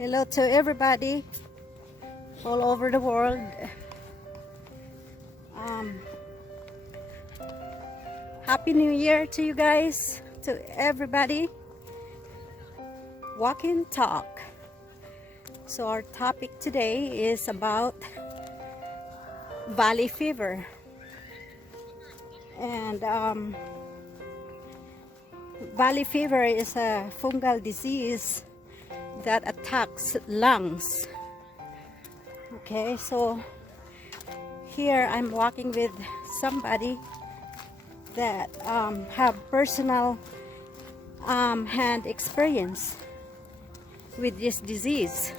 Hello to everybody all over the world. Happy New Year to you guys, to everybody. Walk and talk. So our topic today is about valley fever. And valley fever is a fungal disease that attacks lungs. Okay, so here I'm walking with somebody that have personal hand experience with this disease.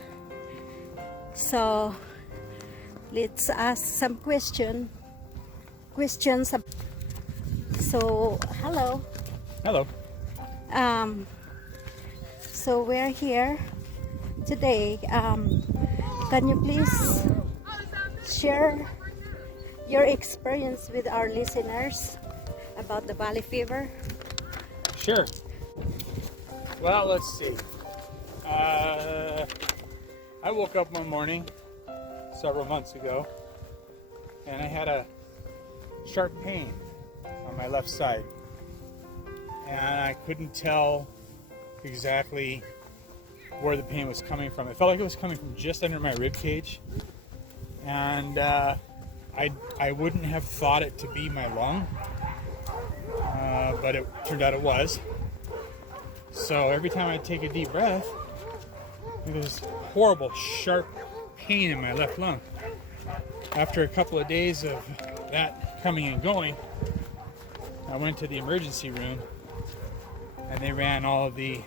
So let's ask some questions. So hello. Hello. So we're here today. Can you please share your experience with our listeners about the valley fever? Sure. Well, let's see. I woke up one morning several months ago and I had a sharp pain on my left side. And I couldn't tell exactly where the pain was coming from. It felt like it was coming from just under my rib cage, and I wouldn't have thought it to be my lung, but it turned out it was. So every time I take a deep breath, there was horrible sharp pain in my left lung. After a couple of days of that coming and going, I went to the emergency room and they ran all of the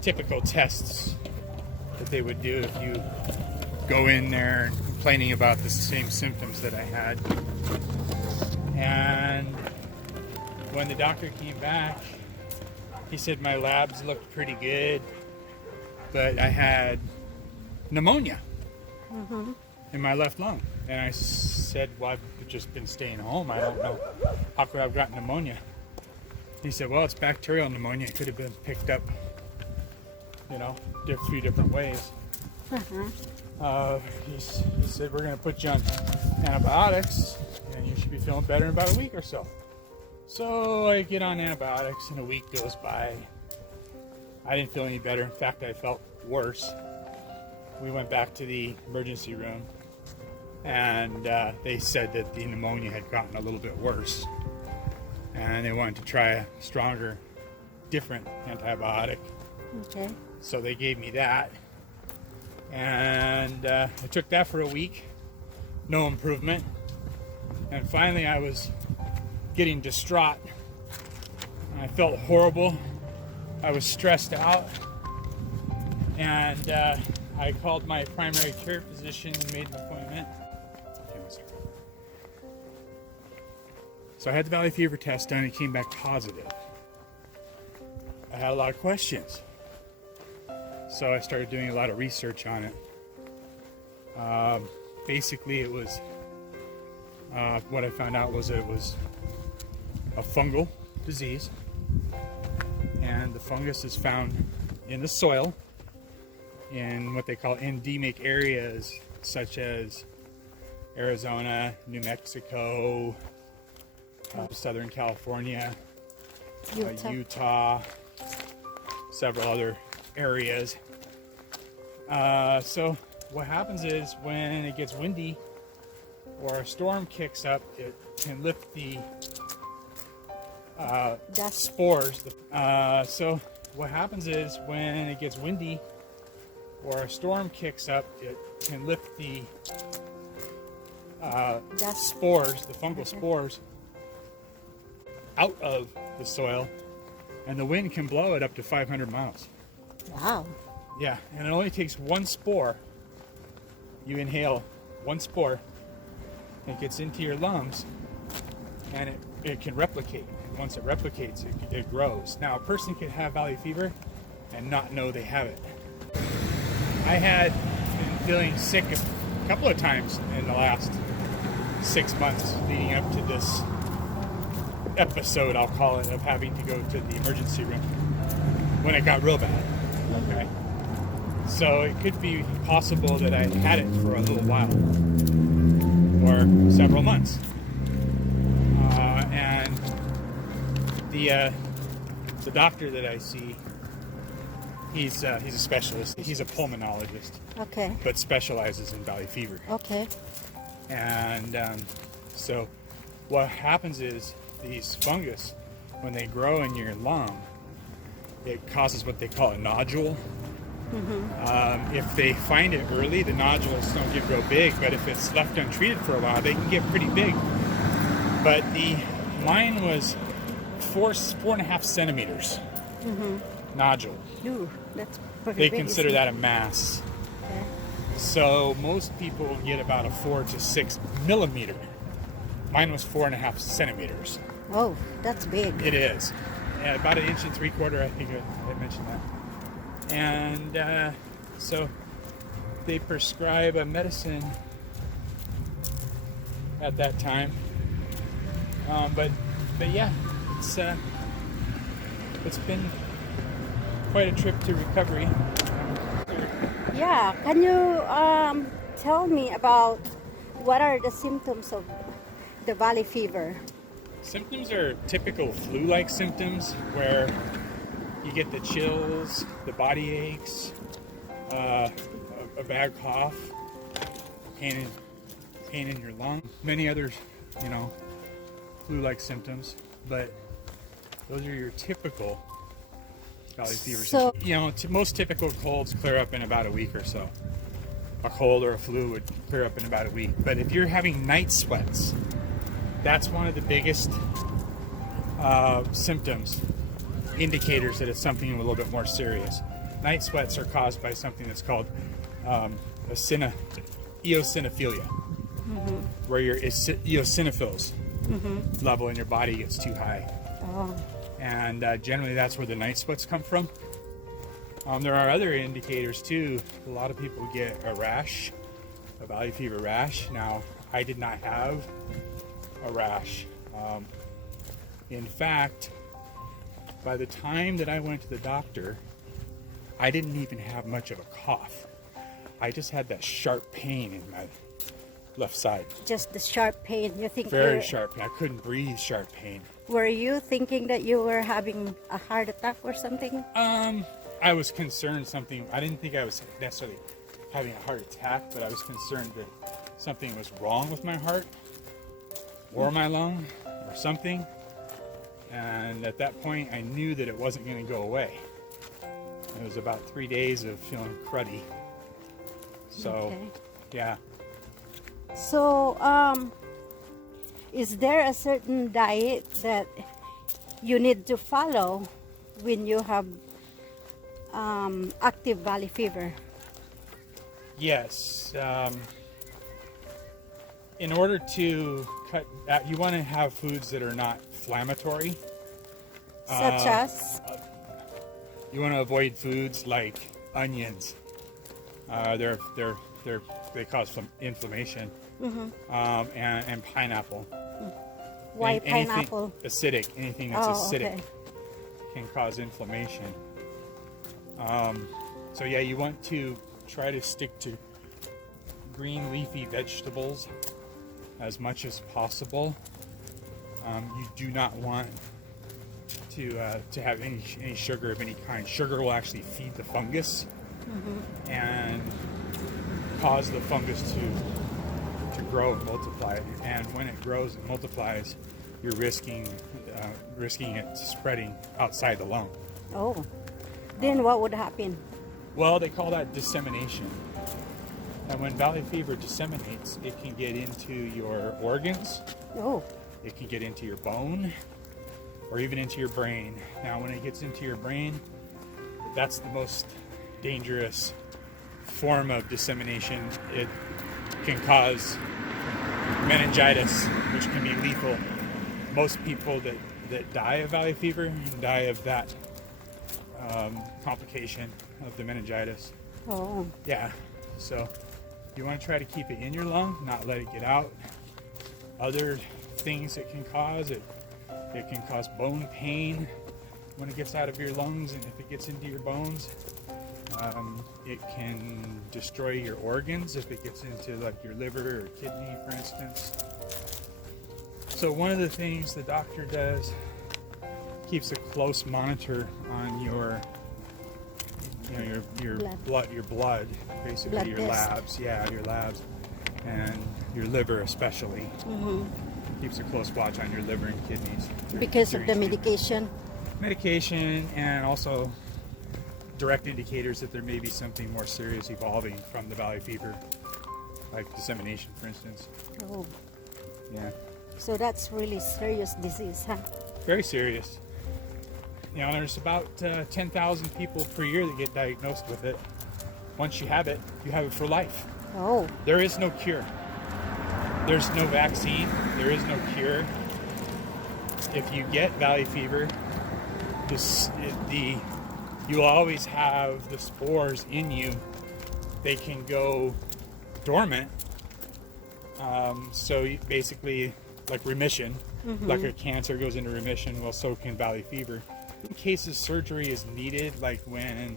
typical tests that they would do if you go in there complaining about the same symptoms that I had. And when the doctor came back, he said my labs looked pretty good, but I had pneumonia in my left lung. And I said, well, I've just been staying home. I don't know. How could I have gotten pneumonia? He said, well, it's bacterial pneumonia. It could have been picked up, three different ways. He said, we're going to put you on antibiotics, and you should be feeling better in about a week or so. So I get on antibiotics, and a week goes by. I didn't feel any better. In fact, I felt worse. We went back to the emergency room, and they said that the pneumonia had gotten a little bit worse. And they wanted to try a stronger, different antibiotic. Okay. So they gave me that. And I took that for a week. No improvement. And finally I was getting distraught. I felt horrible. I was stressed out. And I called my primary care physician and made an appointment. So I had the valley fever test done and it came back positive. I had a lot of questions. So I started doing a lot of research on it. Basically it was, what I found out was that it was a fungal disease. And the fungus is found in the soil in what they call endemic areas such as Arizona, New Mexico, Southern California, Utah, several other areas. So what happens is when it gets windy or a storm kicks up, it can lift the spores. So what happens is when it gets windy or a storm kicks up, it can lift the spores, the fungal spores, out of the soil, and the wind can blow it up to 500 miles. Wow. Yeah, and it only takes one spore. You inhale one spore, it gets into your lungs, and it can replicate. And once it replicates, it grows. Now, a person can have valley fever and not know they have it. I had been feeling sick a couple of times in the last 6 months leading up to this episode, I'll call it, of having to go to the emergency room when it got real bad. Okay. So it could be possible that I had it for a little while, or several months. And the doctor that I see, he's a specialist. He's a pulmonologist, Okay. but specializes in valley fever. Okay. And so what happens is these fungus, when they grow in your lung, it causes what they call a nodule. If they find it early, the nodules don't get real big, but if it's left untreated for a while, they can get pretty big. But mine was 4.5 centimeters nodule. Ooh, that's pretty They big, consider isn't that a mass. it? Okay. So most people get about a 4 to 6 millimeter. Mine was 4.5 centimeters. Oh, that's big. It is. Yeah, about 1 3/4 inches, I think I mentioned that. And so they prescribe a medicine at that time. But yeah, it's been quite a trip to recovery. Yeah, can you tell me about what are the symptoms of the valley fever? Symptoms are typical flu-like symptoms where you get the chills, the body aches, a bad cough, pain in your lung, many other, flu-like symptoms. But those are your typical valley fever symptoms. Most typical colds clear up in about a week or so. A cold or a flu would clear up in about a week. But if you're having night sweats, that's one of the biggest symptoms, indicators that it's something a little bit more serious. Night sweats are caused by something that's called eosinophilia, where your eosinophils level in your body gets too high. Oh, And generally that's where the night sweats come from. There are other indicators too. A lot of people get a rash, a valley fever rash. Now, I did not have a rash. In fact, by the time that I went to the doctor, I didn't even have much of a cough. I just had that sharp pain in my left side. just the sharp pain. You think Very sharp pain. I couldn't breathe, sharp pain. were you thinking that you were having a heart attack or something? I was concerned something. I didn't think I was necessarily having a heart attack, but I was concerned that something was wrong with my heart or my lung or something. And at that point, I knew that it wasn't going to go away. It was about 3 days of feeling cruddy. So, Okay. yeah. So, is there a certain diet that you need to follow when you have active valley fever? Yes. In order to cut, you want to have foods that are not inflammatory. Such as? You want to avoid foods like onions. They cause some inflammation. And pineapple. Why Anything pineapple? acidic. Anything that's acidic Okay. can cause inflammation. So yeah, you want to try to stick to green leafy vegetables as much as possible. You do not want to have any sugar of any kind. Sugar will actually feed the fungus and cause the fungus to grow and multiply. And when it grows and multiplies, you're risking it spreading outside the lung. Oh, then what would happen? Well, they call that dissemination. And when valley fever disseminates, it can get into your organs, Oh, it can get into your bone, or even into your brain. Now, when it gets into your brain, that's the most dangerous form of dissemination. It can cause meningitis, which can be lethal. Most people that die of valley fever die of that complication of the meningitis. oh, Yeah, so you want to try to keep it in your lung, not let it get out. Other things it can cause, it can cause bone pain when it gets out of your lungs, and if it gets into your bones, It can destroy your organs if it gets into like your liver or kidney, for instance. So one of the things the doctor does, keeps a close monitor on your blood, basically Blood your test. labs, your labs, and your liver especially. Mm-hmm. Keeps a close watch on your liver and kidneys. Because of the Seriously. medication. And also direct indicators that there may be something more serious evolving from the valley fever, like dissemination, for instance. Oh, Yeah, so that's really serious disease, huh? very serious. You know, there's about 10,000 people per year that get diagnosed with it. Once you have it for life. Oh, There is no cure. There's no vaccine. There is no cure. If you get valley fever, you'll always have the spores in you. They can go dormant. So basically, like remission, like a cancer goes into remission, well, so can valley fever. In cases surgery is needed, like when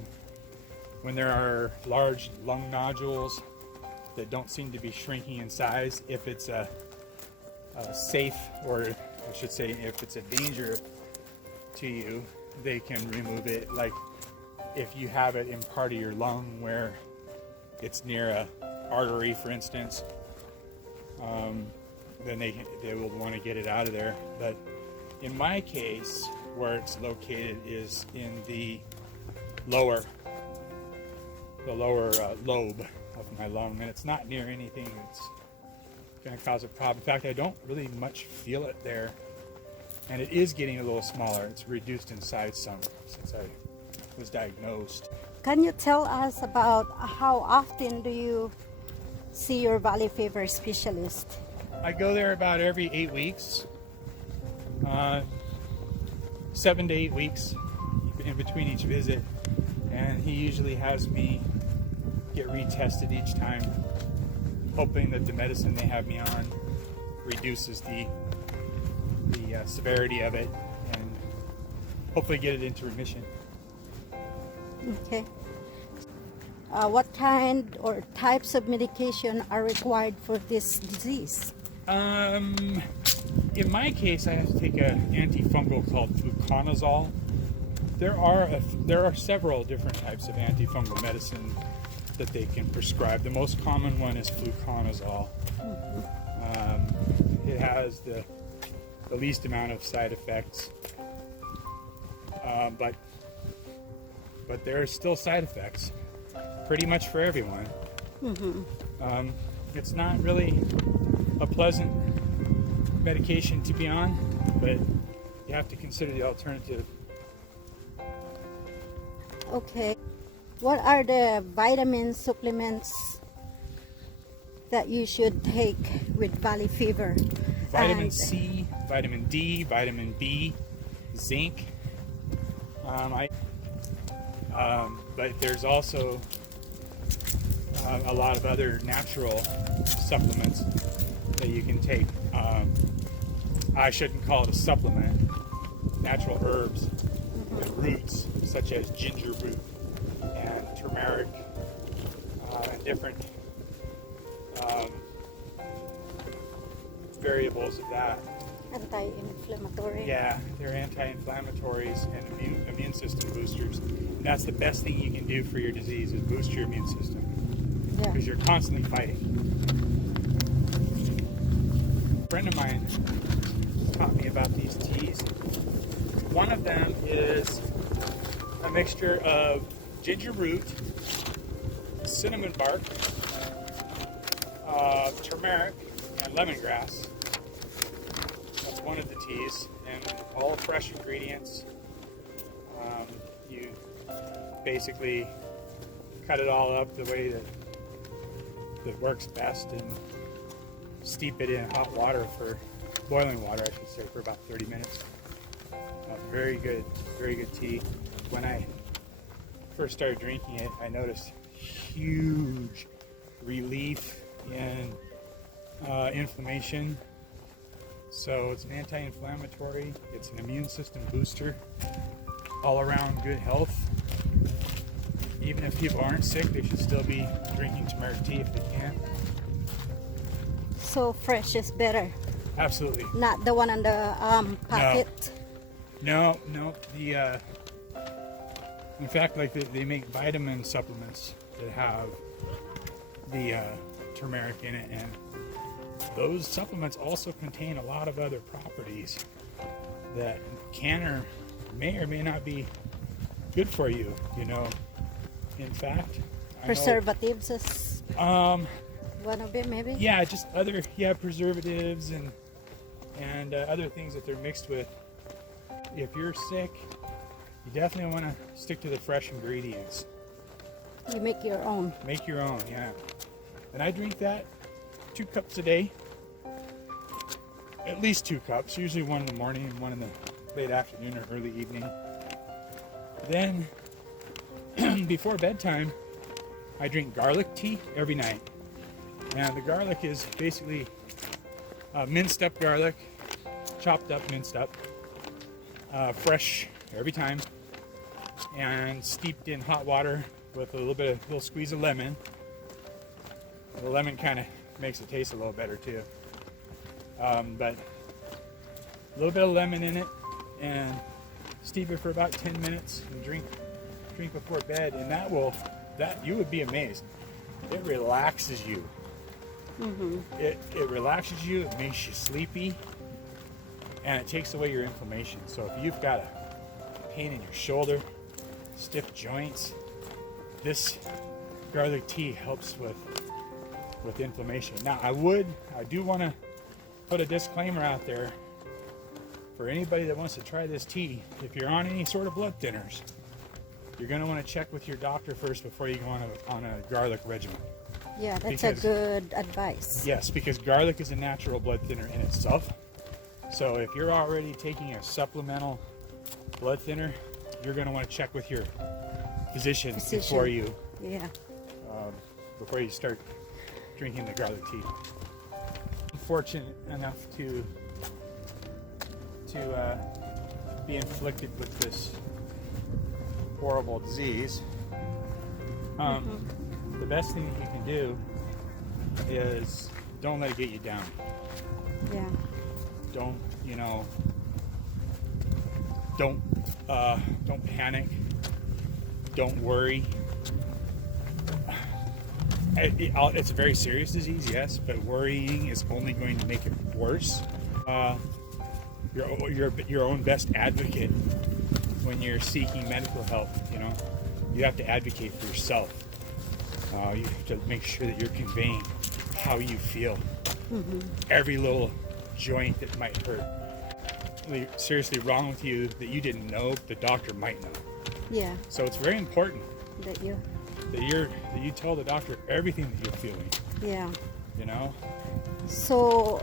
there are large lung nodules that don't seem to be shrinking in size, if it's a safe, or I should say, if it's a danger to you, they can remove it. Like if you have it in part of your lung where it's near a artery, for instance, then they will want to get it out of there. But in my case, where it's located is in the lower lobe of my lung, and it's not near anything that's going to cause a problem. In fact, I don't really much feel it there, and it is getting a little smaller. It's reduced in size some since I was diagnosed. can you tell us about how often do you see your valley fever specialist? I go there about every 8 weeks, 7 to 8 weeks in between each visit, and he usually has me get retested each time, hoping that the medicine they have me on reduces the severity of it and hopefully get it into remission. Okay. What kind or types of medication are required for this disease? In my case, I have to take an antifungal called fluconazole. There are several different types of antifungal medicine that they can prescribe. The most common one is fluconazole. It has the least amount of side effects, but there are still side effects, pretty much for everyone. It's not really a pleasant medication to be on, but you have to consider the alternative. Okay. What are the vitamin supplements that you should take with valley fever? Vitamin And- C, vitamin D, vitamin B, zinc. But there's also a lot of other natural supplements that you can take. I shouldn't call it a supplement. Natural herbs and roots, such as ginger root and turmeric, and different variables of that. Anti-inflammatory. Yeah, they're anti-inflammatories and immune system boosters. And that's the best thing you can do for your disease, is boost your immune system, Yeah. because you're constantly fighting. A friend of mine taught me about these teas. One of them is a mixture of ginger root, cinnamon bark, turmeric, and lemongrass. That's one of the teas, and all fresh ingredients. You basically cut it all up the way that works best, and steep it in hot water, for boiling water, I should say, for about 30 minutes. Very good tea. When I first started drinking it, I noticed huge relief in inflammation. So it's an anti-inflammatory, it's an immune system booster, all around good health. even if people aren't sick, they should still be drinking turmeric tea if they can. So fresh is better, Absolutely. not the one on the packet. No. The in fact, like they make vitamin supplements that have the turmeric in it, and those supplements also contain a lot of other properties that can or may not be good for you. You know, in fact, Preservatives is one of it, maybe. yeah, just other preservatives and other things that they're mixed with. If you're sick, you definitely want to stick to the fresh ingredients. You make your own. Make your own, yeah. And I drink that 2 cups a day. At least 2 cups, usually one in the morning and one in the late afternoon or early evening. Then, before bedtime, I drink garlic tea every night. And the garlic is basically minced up garlic, chopped up, minced up, fresh every time, and steeped in hot water with a little squeeze of lemon. The lemon kind of makes it taste a little better too. But a little bit of lemon in it, and steep it for about 10 minutes and drink before bed, and that you would be amazed. It relaxes you. Mm-hmm. It relaxes you, it makes you sleepy, and it takes away your inflammation. So if you've got a pain in your shoulder, stiff joints, this garlic tea helps with inflammation. Now I do want to put a disclaimer out there for anybody that wants to try this tea. If you're on any sort of blood thinners, you're going to want to check with your doctor first before you go on a garlic regimen. Yeah, that's a good advice. Yes, because garlic is a natural blood thinner in itself. So if you're already taking a supplemental blood thinner, you're going to want to check with your physician. before you start drinking the garlic tea. I'm fortunate enough to be inflicted with this horrible disease. The best thing that you can do is don't let it get you down. Yeah. Don't panic. Don't worry. It's a very serious disease, yes, but worrying is only going to make it worse. Your own best advocate when you're seeking medical help. You have to advocate for yourself. You have to make sure that you're conveying how you feel. Mm-hmm. Every little joint that might hurt, seriously wrong with you that you didn't know, the doctor might know. Yeah. So it's very important That you. that you tell the doctor everything that you're feeling. Yeah. So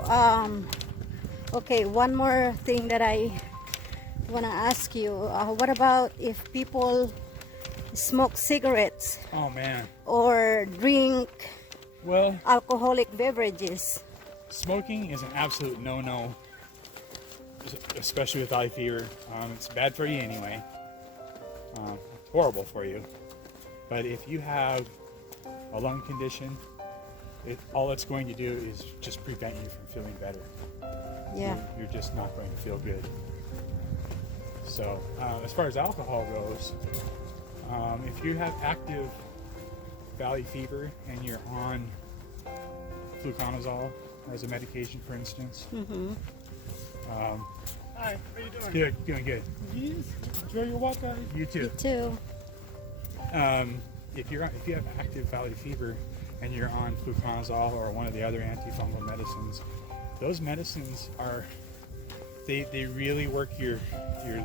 Okay, one more thing that I want to ask you. What about if people smoke cigarettes? Oh man. Or drink Well, alcoholic beverages? smoking is an absolute no-no, especially with high fever. It's bad for you anyway. It's horrible for you. But if you have a lung condition, all it's going to do is just prevent you from feeling better. Yeah. You're just not going to feel good. So as far as alcohol goes, if you have active valley fever and you're on fluconazole as a medication, for instance. Mm-hmm. Hi, how you doing? Good, doing good. Yes. Enjoy your walk, guys. You too. Me too. If you have active valley fever and you're on fluconazole or one of the other antifungal medicines, those medicines they really work your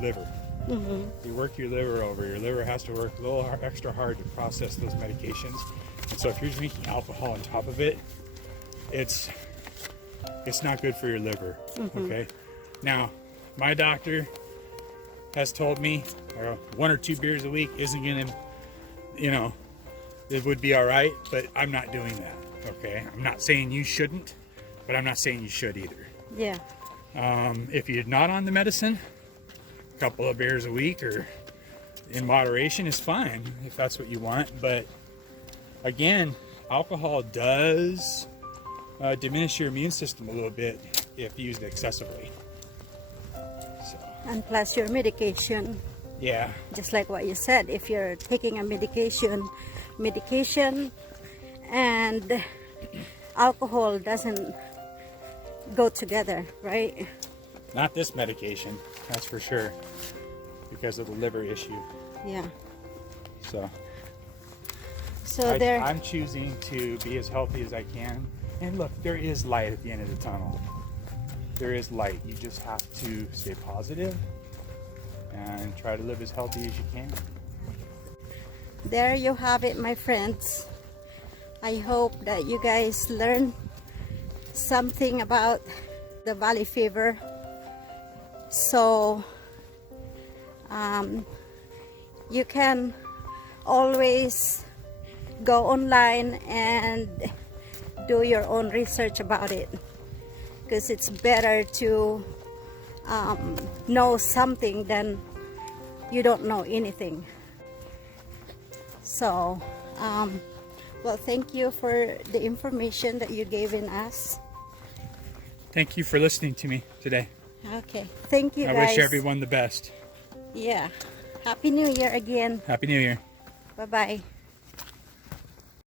liver. Mm-hmm. They work your liver over. Your liver has to work a little extra hard to process those medications. And so if you're drinking alcohol on top of it, it's not good for your liver. Mm-hmm. Okay. Now, my doctor has told me 1 or 2 beers a week isn't gonna, it would be all right, but I'm not doing that. Okay. I'm not saying you shouldn't, but I'm not saying you should either. Yeah. If you're not on the medicine, a couple of beers a week or in moderation is fine if that's what you want. But again, alcohol does diminish your immune system a little bit if used excessively. So, And plus your medication, yeah, just like what you said, if you're taking a medication and alcohol doesn't go together, right? not this medication, that's for sure, because of the liver issue. Yeah. So there. I'm choosing to be as healthy as I can. And look, there is light at the end of the tunnel. There is light. You just have to stay positive and try to live as healthy as you can. There you have it, my friends. I hope that you guys learn something about the valley fever. So you can always go online and do your own research about it, because it's better to know something than you don't know anything. So well, thank you for the information that you gave in us. Thank you for listening to me today. Okay, thank you, I guys. wish everyone the best. Yeah, Happy New Year again. Happy New Year. Bye-bye.